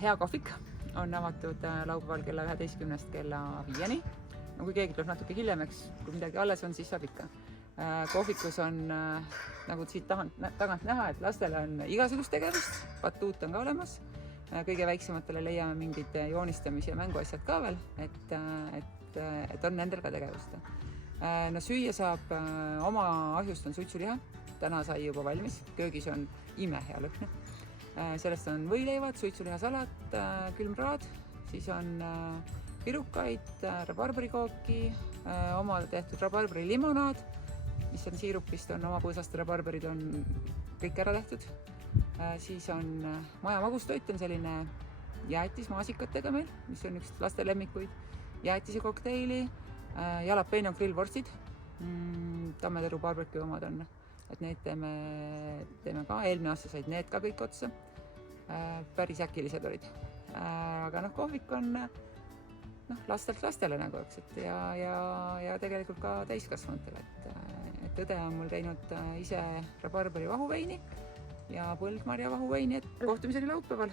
hea kohvik on avatud laupäeval kella 11 kella 5-ni. No, kui keegi tuleb natuke hiljem, kui midagi alles on, siis saab ikka. Kohvikus on, nagu siit tagant näha, et lastele on igasugust tegevust, batuut on ka olemas. Kõige väiksematele leiame mingid joonistamis- ja mänguasjad ka veel, et on nendel ka tegevust. No süüa saab, oma ahjust on suitsuliha, täna sai juba valmis, köögis on imehea lõhn. Sellest on võileivad, suitsulihasalat, külmpraad, siis on pirukaid, rabarberikooki, oma tehtud rabarberi limonaad, mis on siirupist, on oma põõsast rabarberid on kõik ära tehtud. Siis on maja magustoit on selline jäätis maasikatega meil, mis on üks laste lemmikuid, jäätise kokteili, jalapeno grillvorstid, Tammetaru barbecue omad on, et need teeme ka, eelmine aasta said need ka kõik otsa, päris äkilised olid. Aga kohvik on lastelt lastele nagu, ja tegelikult ka täiskasvanutele, et õde on mul teinud ise rabarberi vahuveini ja põldmarja vahuveini, et kohtumiseni laupäeval.